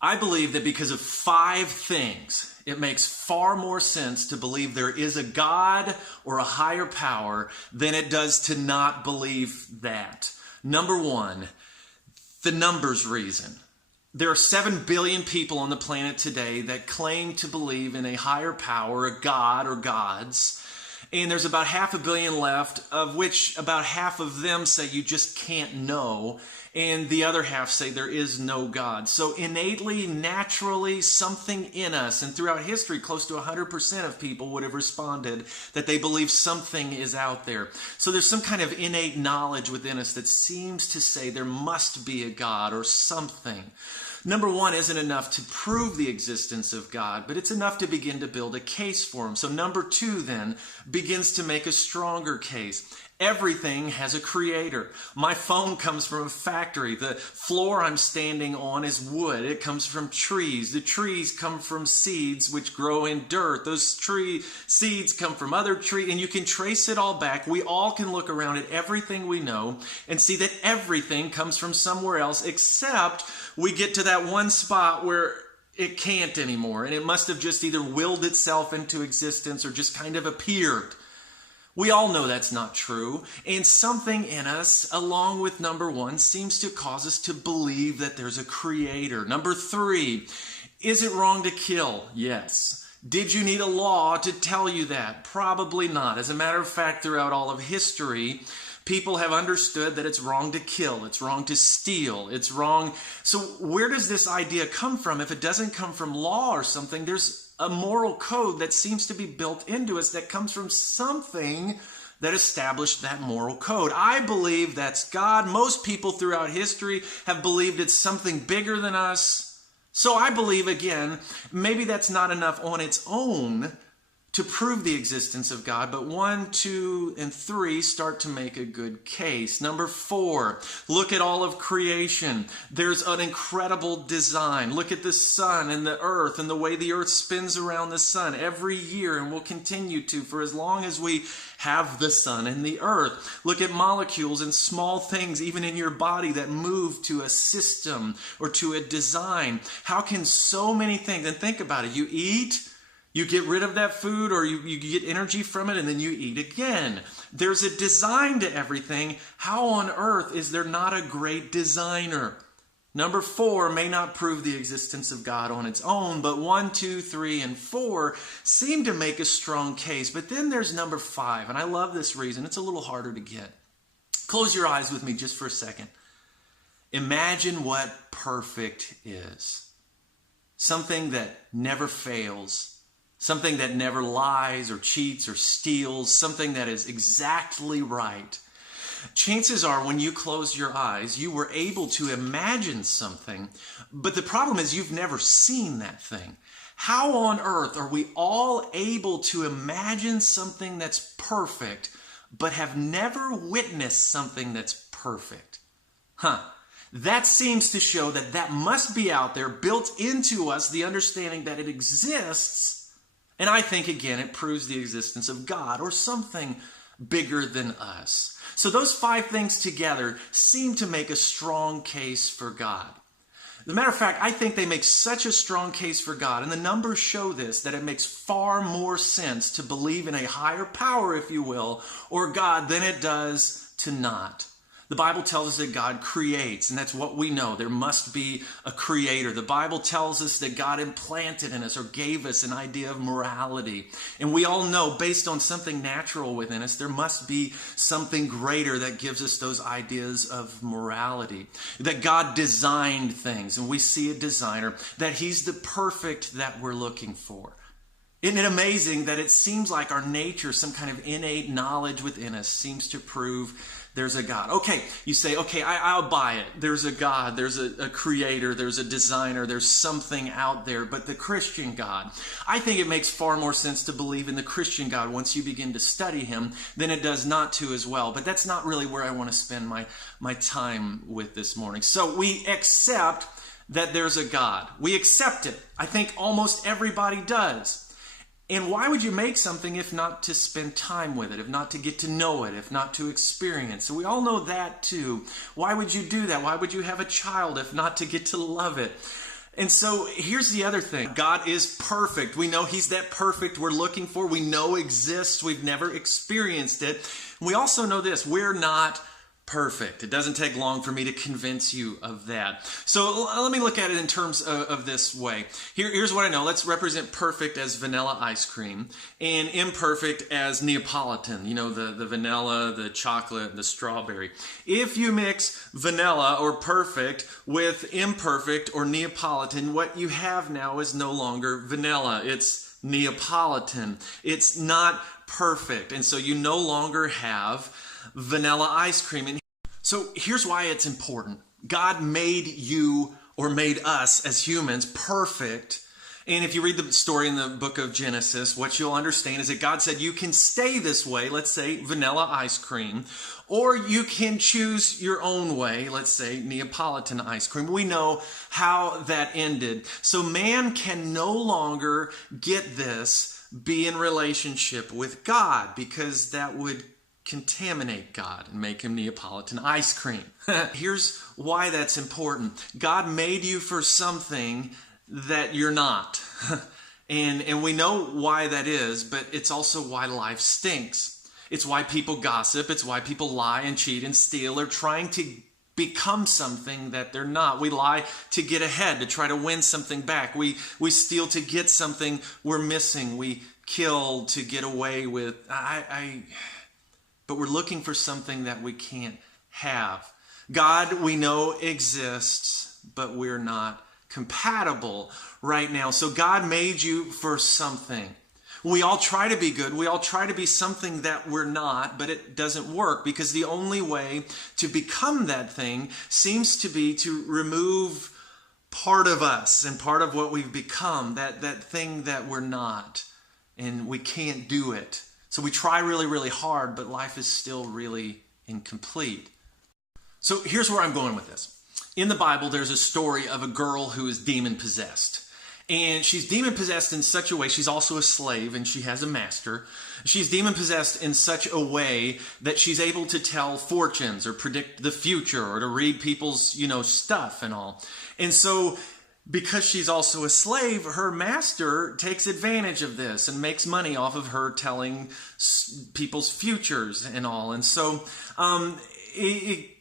I believe that because of 5 things, it makes far more sense to believe there is a God or a higher power than it does to not believe that. Number 1, the numbers reason. There are 7 billion people on the planet today that claim to believe in a higher power, a God or gods. And there's about 500 million left, of which about half of them say you just can't know. And the other half say there is no God. So innately, naturally, something in us, and throughout history, close to 100% of people would have responded that they believe something is out there. So there's some kind of innate knowledge within us that seems to say there must be a God or something. Number 1 isn't enough to prove the existence of God, but it's enough to begin to build a case for him. So number 2 then begins to make a stronger case. Everything has a creator. My phone comes from a factory. The floor I'm standing on is wood. It comes from trees. The trees come from seeds which grow in dirt. Those tree seeds come from other trees, and you can trace it all back. We all can look around at everything we know and see that everything comes from somewhere else, except we get to that one spot where it can't anymore, and it must have just either willed itself into existence or just kind of appeared. We all know that's not true, and something in us, along with number 1, seems to cause us to believe that there's a creator. Number 3, is it wrong to kill? Yes. Did you need a law to tell you that? Probably not. As a matter of fact, throughout all of history, people have understood that it's wrong to kill, it's wrong to steal, it's wrong. So where does this idea come from? If it doesn't come from law or something, there's a moral code that seems to be built into us that comes from something that established that moral code. I believe that's God. Most people throughout history have believed it's something bigger than us. So I believe, again, maybe that's not enough on its own to prove the existence of God, but 1, 2, and 3 start to make a good case. Number 4, look at all of creation. There's an incredible design. Look at the sun and the earth and the way the earth spins around the sun every year, and will continue to for as long as we have the sun and the earth. Look at molecules and small things, even in your body, that move to a system or to a design. How can so many things, and think about it, you eat, you get rid of that food, or you get energy from it, and then you eat again. There's a design to everything. How on earth is there not a great designer? Number 4 may not prove the existence of God on its own, but 1, 2, 3, and 4 seem to make a strong case. But then there's number 5, and I love this reason. It's a little harder to get. Close your eyes with me just for a second. Imagine what perfect is. Something that never fails. Something that never lies or cheats or steals, something that is exactly right. Chances are when you close your eyes, you were able to imagine something, but the problem is you've never seen that thing. How on earth are we all able to imagine something that's perfect, but have never witnessed something that's perfect? That seems to show that that must be out there, built into us, the understanding that it exists. And I think, again, it proves the existence of God or something bigger than us. So those 5 things together seem to make a strong case for God. As a matter of fact, I think they make such a strong case for God, and the numbers show this, that it makes far more sense to believe in a higher power, if you will, or God, than it does to not. The Bible tells us that God creates, and that's what we know. There must be a creator. The Bible tells us that God implanted in us or gave us an idea of morality. And we all know, based on something natural within us, there must be something greater that gives us those ideas of morality. That God designed things, and we see a designer, that he's the perfect that we're looking for. Isn't it amazing that it seems like our nature, some kind of innate knowledge within us, seems to prove there's a God. Okay, you say, okay, I'll buy it. There's a God, there's a creator, there's a designer, there's something out there. But the Christian God, I think it makes far more sense to believe in the Christian God once you begin to study him than it does not to as well. But that's not really where I want to spend my time with this morning. So we accept that there's a God. We accept it. I think almost everybody does. And why would you make something if not to spend time with it, if not to get to know it, if not to experience? So we all know that too. Why would you do that? Why would you have a child if not to get to love it? And so here's the other thing. God is perfect. We know he's that perfect we're looking for. We know exists. We've never experienced it. We also know this. We're not perfect. It doesn't take long for me to convince you of that. So let me look at it in terms of this way. Here's what I know. Let's represent perfect as vanilla ice cream and imperfect as Neapolitan. You know, the vanilla, the chocolate, the strawberry. If you mix vanilla or perfect with imperfect or Neapolitan, what you have now is no longer vanilla. It's Neapolitan. It's not perfect. And so you no longer have vanilla ice cream. And so here's why it's important. God made you, or made us as humans, perfect. And if you read the story in the book of Genesis, what you'll understand is that God said you can stay this way, let's say vanilla ice cream, or you can choose your own way, let's say Neapolitan ice cream. We know how that ended. So man can no longer get this, be in relationship with God, because that would contaminate God and make him Neapolitan ice cream. Here's why that's important. God made you for something that you're not. and we know why that is, but it's also why life stinks. It's why people gossip. It's why people lie and cheat and steal. They're trying to become something that they're not. We lie to get ahead, to try to win something back. We steal to get something we're missing. We kill to get away with. But we're looking for something that we can't have. God, we know, exists, but we're not compatible right now. So God made you for something. We all try to be good. We all try to be something that we're not, but it doesn't work, because the only way to become that thing seems to be to remove part of us and part of what we've become, that thing that we're not, and we can't do it. So we try really, really hard, but life is still really incomplete. So here's where I'm going with this. In the Bible, there's a story of a girl who is demon-possessed. And she's demon-possessed in such a way, she's also a slave and she has a master. She's demon-possessed in such a way that she's able to tell fortunes or predict the future or to read people's, stuff and all. And so because she's also a slave, her master takes advantage of this and makes money off of her telling people's futures and all. And so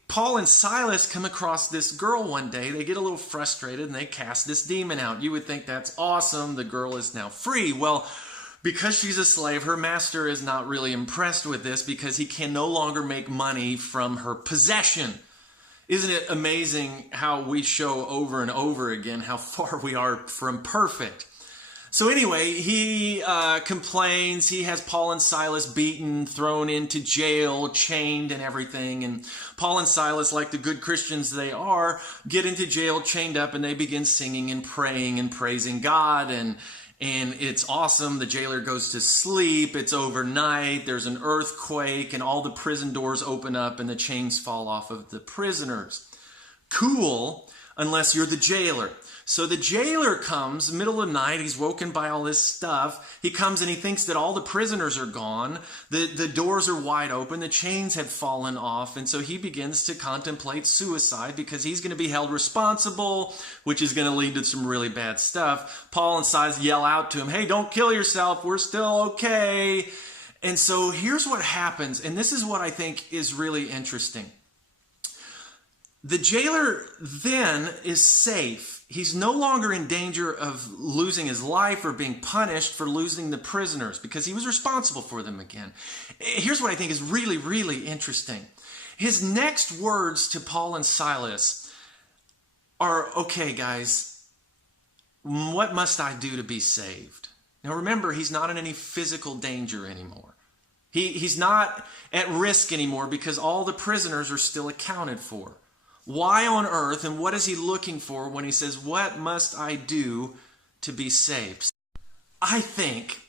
Paul and Silas come across this girl one day. They get a little frustrated and they cast this demon out. You would think that's awesome. The girl is now free. Well, because she's a slave, her master is not really impressed with this because he can no longer make money from her possession. Isn't it amazing how we show over and over again how far we are from perfect? So anyway, he complains. He has Paul and Silas beaten, thrown into jail, chained and everything. And Paul and Silas, like the good Christians they are, get into jail, chained up, and they begin singing and praying and praising God. And it's awesome. The jailer goes to sleep. It's overnight. There's an earthquake and all the prison doors open up and the chains fall off of the prisoners. Cool, unless you're the jailer. So the jailer comes, middle of the night, he's woken by all this stuff. He comes and he thinks that all the prisoners are gone. The doors are wide open. The chains have fallen off. And so he begins to contemplate suicide because he's going to be held responsible, which is going to lead to some really bad stuff. Paul and Silas yell out to him, "Hey, don't kill yourself. We're still okay." And so here's what happens. And this is what I think is really interesting. The jailer then is safe. He's no longer in danger of losing his life or being punished for losing the prisoners because he was responsible for them again. Here's what I think is really, really interesting. His next words to Paul and Silas are, "Okay, guys, what must I do to be saved?" Now remember, he's not in any physical danger anymore. He's not at risk anymore because all the prisoners are still accounted for. Why on earth, and what is he looking for when he says, "What must I do to be saved?" I think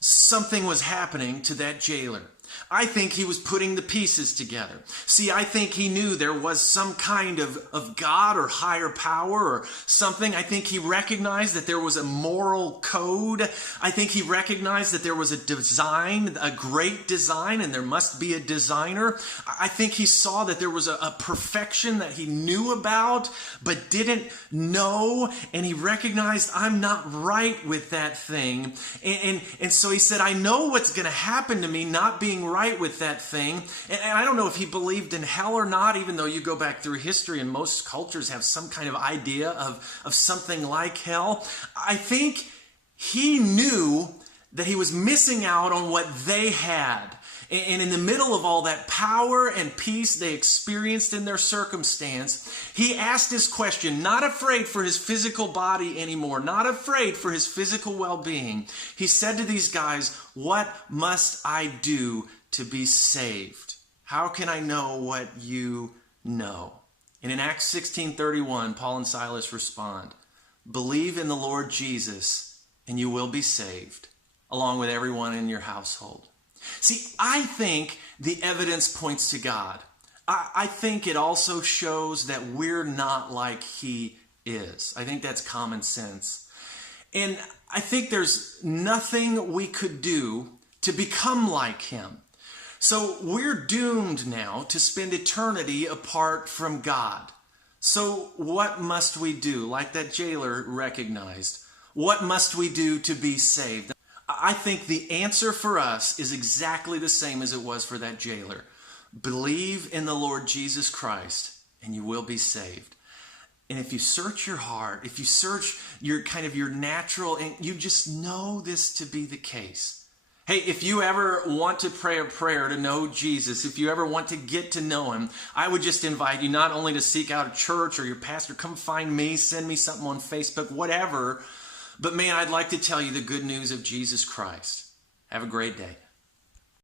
something was happening to that jailer. I think he was putting the pieces together. See, I think he knew there was some kind of God or higher power or something. I think he recognized that there was a moral code. I think he recognized that there was a design, a great design, and there must be a designer. I think he saw that there was a perfection that he knew about but didn't know, and he recognized, I'm not right with that thing. And so he said, I know what's going to happen to me not being right with that thing. And I don't know if he believed in hell or not, even though you go back through history and most cultures have some kind of idea of something like hell. I think he knew that he was missing out on what they had. And in the middle of all that power and peace they experienced in their circumstance, he asked this question, not afraid for his physical body anymore, not afraid for his physical well-being. He said to these guys, what must I do to be saved? How can I know what you know? And in Acts 16:31, Paul and Silas respond, believe in the Lord Jesus and you will be saved, along with everyone in your household. See, I think the evidence points to God. I think it also shows that we're not like he is. I think that's common sense. And I think there's nothing we could do to become like him. So we're doomed now to spend eternity apart from God. So what must we do? Like that jailer recognized. What must we do to be saved? I think the answer for us is exactly the same as it was for that jailer. Believe in the Lord Jesus Christ and you will be saved. And if you search your heart, if you search your natural, and you just know this to be the case. Hey, if you ever want to pray a prayer to know Jesus, if you ever want to get to know him, I would just invite you not only to seek out a church or your pastor, come find me, send me something on Facebook, whatever. But man, I'd like to tell you the good news of Jesus Christ. Have a great day.